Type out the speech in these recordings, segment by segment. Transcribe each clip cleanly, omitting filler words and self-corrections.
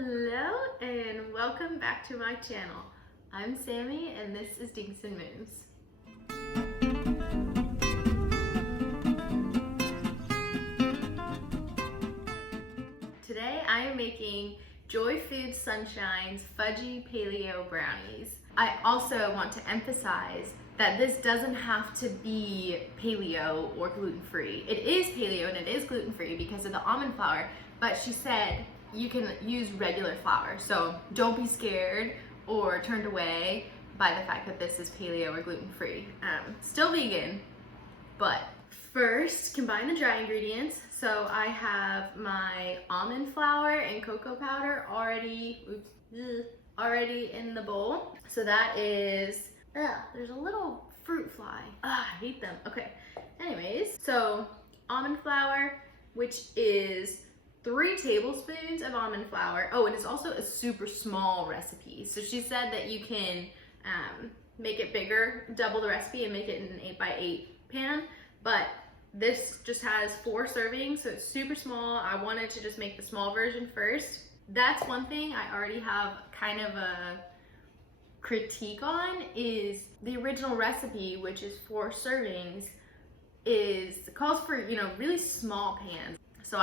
Hello and welcome back to my channel. I'm Sammy and this is Dinks and Moons. Today I am making Joy Food Sunshine's Fudgy Paleo Brownies. I also want to emphasize that this doesn't have to be paleo or gluten-free. It is paleo and it is gluten-free because of the almond flour, but she said you can use regular flour. So don't be scared or turned away by the fact that this is paleo or gluten-free. Still vegan, but first combine the dry ingredients. So I have my almond flour and cocoa powder already in the bowl. So that is, there's a little fruit fly. I hate them. Okay, anyways, so almond flour, which is 3 tablespoons of almond flour. Oh, it is also a super small recipe. So she said that you can make it bigger, double the recipe and make it in an 8x8 pan, but this just has 4 servings, so it's super small. I wanted to just make the small version first. That's one thing I already have kind of a critique on, is the original recipe, which is 4 servings, calls for, really small pans. So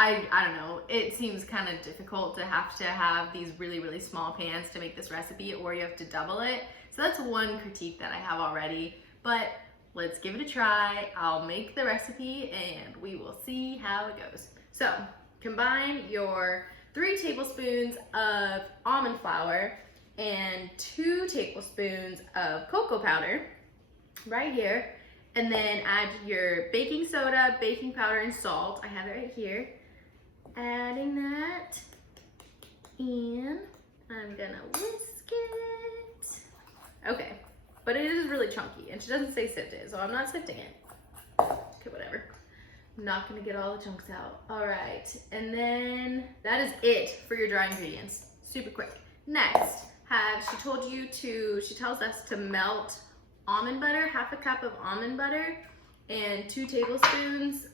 I don't know, it seems kind of difficult to have these really, really small pans to make this recipe, or you have to double it. So that's one critique that I have already, but let's give it a try. I'll make the recipe and we will see how it goes. So combine your 3 tablespoons of almond flour and 2 tablespoons of cocoa powder right here, and then add your baking soda, baking powder, and salt. I have it right here. Adding that in, I'm gonna whisk it. Okay, but it is really chunky and she doesn't say sift it, so I'm not sifting it. Okay, whatever. I'm not gonna get all the chunks out. All right, and then that is it for your dry ingredients. Super quick. Next, she tells us to melt almond butter, 1/2 cup of almond butter, and 2 tablespoons,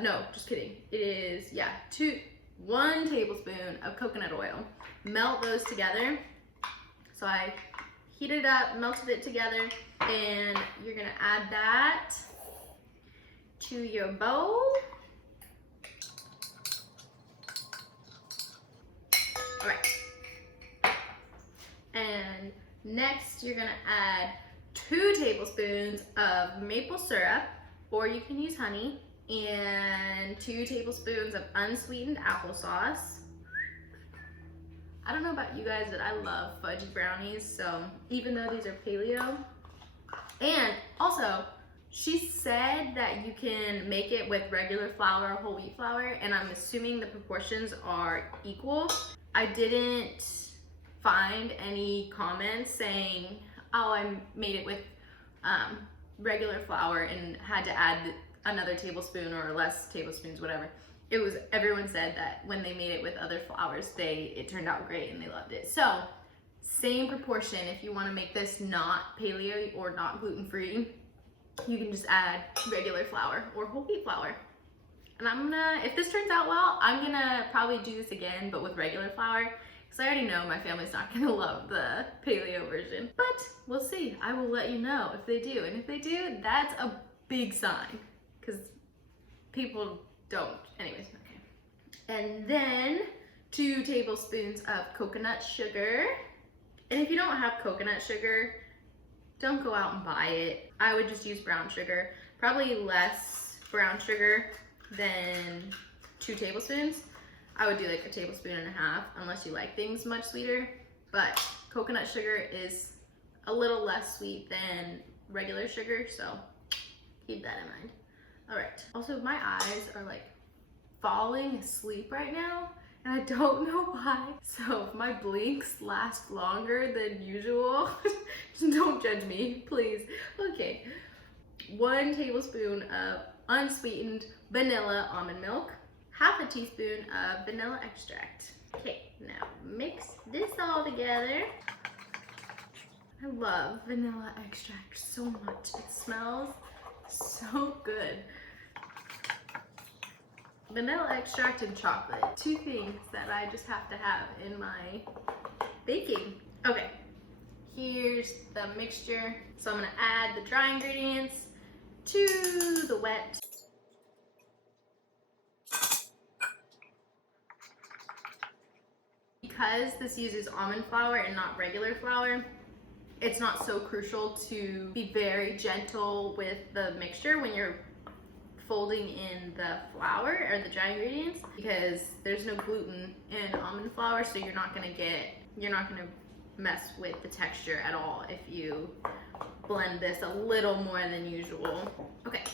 no, just kidding. It is, 1 tablespoon of coconut oil. Melt those together. So I heated it up, melted it together, and you're gonna add that to your bowl. All right. And next you're gonna add 2 tablespoons of maple syrup, or you can use honey, and 2 tablespoons of unsweetened applesauce. I don't know about you guys, but I love fudgy brownies, so even though these are paleo. And also, she said that you can make it with regular flour or whole wheat flour, and I'm assuming the proportions are equal. I didn't find any comments saying, oh, I made it with regular flour and had to add another tablespoon or less tablespoons, whatever. Everyone said that when they made it with other flours, it turned out great and they loved it. So same proportion. If you want to make this not paleo or not gluten-free, you can just add regular flour or whole wheat flour. And if this turns out well, I'm gonna probably do this again, but with regular flour, because I already know my family's not gonna love the paleo version. But we'll see. I will let you know if they do. And if they do, that's a big sign, because people don't. Anyways, okay. And then 2 tablespoons of coconut sugar. And if you don't have coconut sugar, don't go out and buy it. I would just use brown sugar. Probably less brown sugar than 2 tablespoons. I would do like 1.5 tablespoons unless you like things much sweeter. But coconut sugar is a little less sweet than regular sugar, so keep that in mind. All right. Also, my eyes are like falling asleep right now, and I don't know why. So if my blinks last longer than usual, just don't judge me, please. Okay. 1 tablespoon of unsweetened vanilla almond milk, 1/2 teaspoon of vanilla extract. Okay, now mix this all together. I love vanilla extract so much. It smells so good. vanilla extract and chocolate. Two things that I just have to have in my baking. Okay, here's the mixture. So I'm gonna add the dry ingredients to the wet. Because this uses almond flour and not regular flour, it's not so crucial to be very gentle with the mixture when you're folding in the flour or the dry ingredients, because there's no gluten in almond flour, so you're not gonna mess with the texture at all if you blend this a little more than usual. Okay,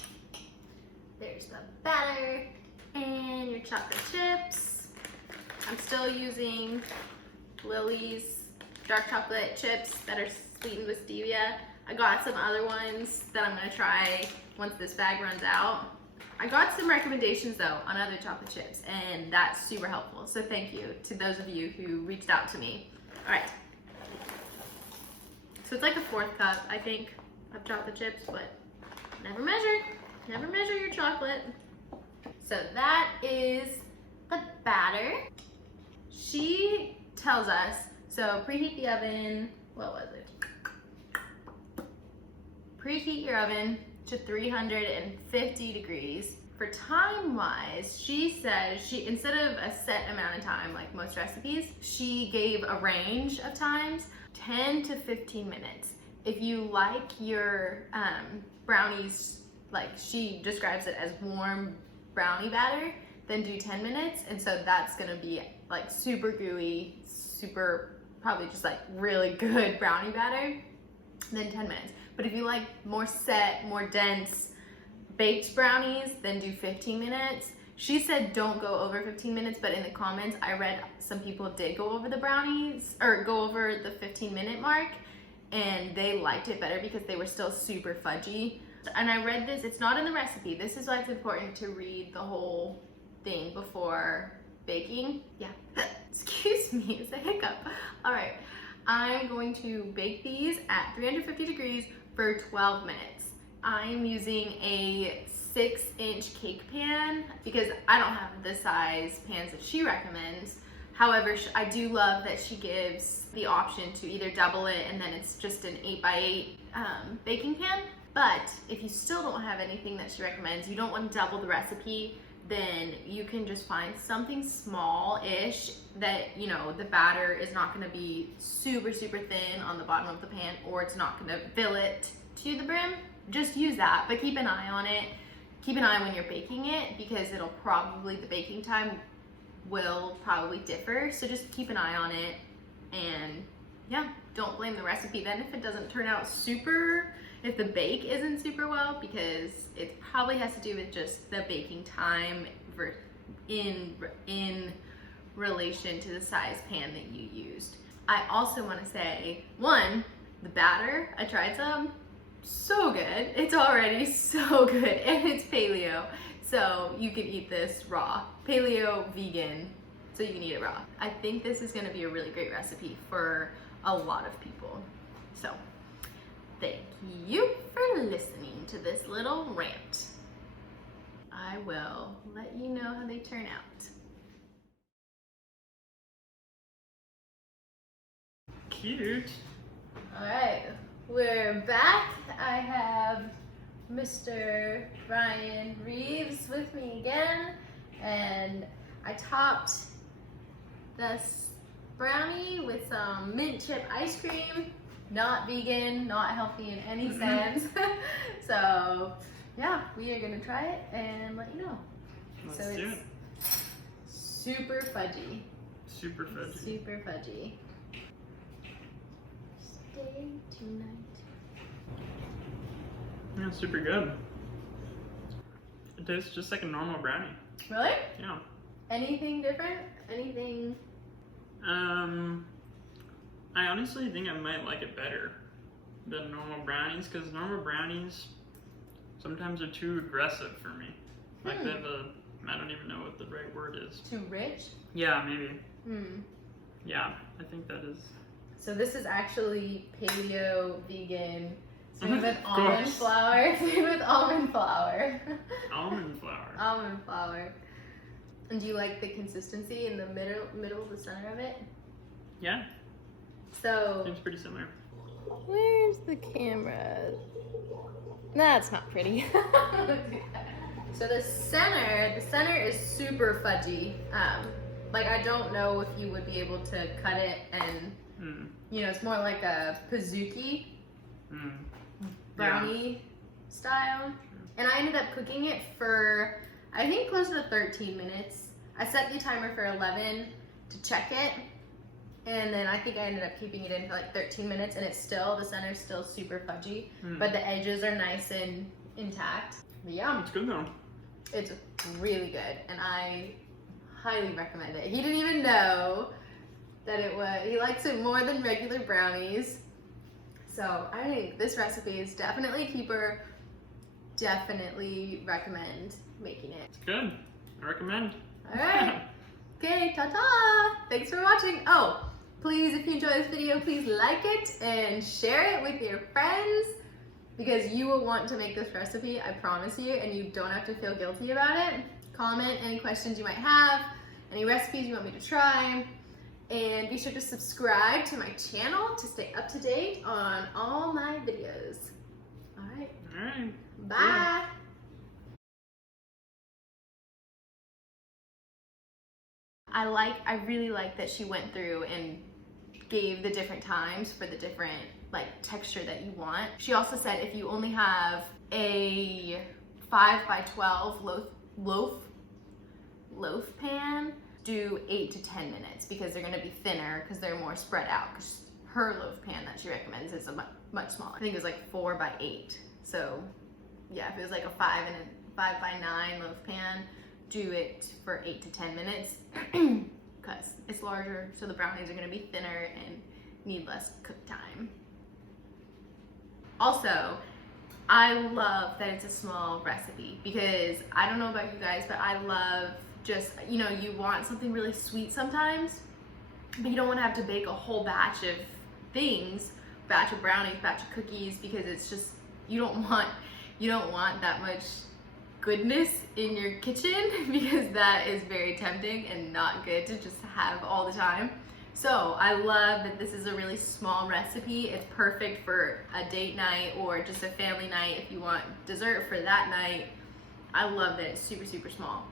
there's the batter and your chocolate chips. I'm still using Lily's dark chocolate chips that are sweetened with stevia. I got some other ones that I'm gonna try once this bag runs out. I got some recommendations though on other chocolate chips, and that's super helpful. So thank you to those of you who reached out to me. All right. So it's like a 4th cup, I think, of chocolate chips, but never measure your chocolate. So that is the batter. She tells us, so preheat the oven, what was it? Preheat your oven to 350 degrees. For time-wise, she says instead of a set amount of time like most recipes, she gave a range of times, 10 to 15 minutes. If you like your brownies, like she describes it as warm brownie batter, then do 10 minutes. And so that's gonna be like super gooey, super, probably just like really good brownie batter, then 10 minutes. But if you like more set, more dense baked brownies, then do 15 minutes. She said don't go over 15 minutes, but in the comments I read some people did go over the brownies, or go over the 15-minute mark, and they liked it better because they were still super fudgy. And I read this, it's not in the recipe. This is why it's important to read the whole thing before baking. Yeah, excuse me, it's a hiccup. All right, I'm going to bake these at 350 degrees for 12 minutes. I'm using a 6-inch cake pan because I don't have the size pans that she recommends. However, I do love that she gives the option to either double it and then it's just an 8x8 baking pan. But if you still don't have anything that she recommends, you don't want to double the recipe, then you can just find something small-ish that, you know, the batter is not going to be super, super thin on the bottom of the pan, or it's not going to fill it to the brim. Just use that, but keep an eye on it. Keep an eye when you're baking it, because it'll probably, the baking time will probably differ. So just keep an eye on it, and yeah, don't blame the recipe then if it doesn't turn out super, if the bake isn't super well, because it probably has to do with just the baking time in relation to the size pan that you used. I also want to say, one, the batter, I tried some, so good. It's already so good, and it's paleo, so you can eat this raw. Paleo vegan, so you can eat it raw. I think this is going to be a really great recipe for a lot of people. So thank you for listening to this little rant. I will let you know how they turn out. Cute. All right, we're back. I have Mr. Brian Reeves with me again, and I topped this brownie with some mint chip ice cream. Not vegan, not healthy in any sense. So yeah, we are gonna try it and let you know. Let's do it. Super fudgy. Super fudgy. Super fudgy. Stay tonight. Yeah, it's super good. It tastes just like a normal brownie. Really? Yeah. Anything different? Anything? I honestly think I might like it better than normal brownies, because normal brownies sometimes are too aggressive for me. Like they have I don't even know what the right word is. Too rich? Yeah, maybe. Yeah, I think that is. So this is actually paleo vegan. It's made with almond flour. It's made with almond flour. Almond flour. Almond flour. And do you like the consistency in the middle of the center of it? Yeah, So seems pretty similar. where's the camera? That's not pretty. So the center is super fudgy. Like I don't know if you would be able to cut it and you know, it's more like a pizookie brownie style. And I ended up cooking it for, I think, close to 13 minutes. I set the timer for 11 to check it. And then I think I ended up keeping it in for like 13 minutes, and it's still, the center's still super fudgy, but the edges are nice and intact. But yeah. It's good though. It's really good, and I highly recommend it. He didn't even know that it was, he likes it more than regular brownies. So I think this recipe is definitely a keeper. Definitely recommend making it. It's good. I recommend. All right. Okay, ta-ta. Thanks for watching. Oh, please, if you enjoyed this video, please like it and share it with your friends, because you will want to make this recipe, I promise you, and you don't have to feel guilty about it. Comment any questions you might have, any recipes you want me to try, and be sure to subscribe to my channel to stay up to date on all my videos. All right. All right. Bye. Yeah. I really like that she went through and gave the different times for the different like texture that you want. She also said if you only have a 5 by 12 loaf pan, do 8 to 10 minutes because they're gonna be thinner because they're more spread out. Because her loaf pan that she recommends is a much smaller. I think it was like 4 by 8. So yeah, if it was like a 5 and a 5 by 9 loaf pan, do it for 8 to 10 minutes because it's larger, so the brownies are gonna be thinner and need less cook time. Also, I love that it's a small recipe because I don't know about you guys, but I love just, you know, you want something really sweet sometimes, but you don't want to have to bake a whole batch of things, batch of brownies, batch of cookies, because it's just, you don't want that much goodness in your kitchen because that is very tempting and not good to just have all the time. So I love that this is a really small recipe. It's perfect for a date night or just a family night if you want dessert for that night. I love that it's super, super small.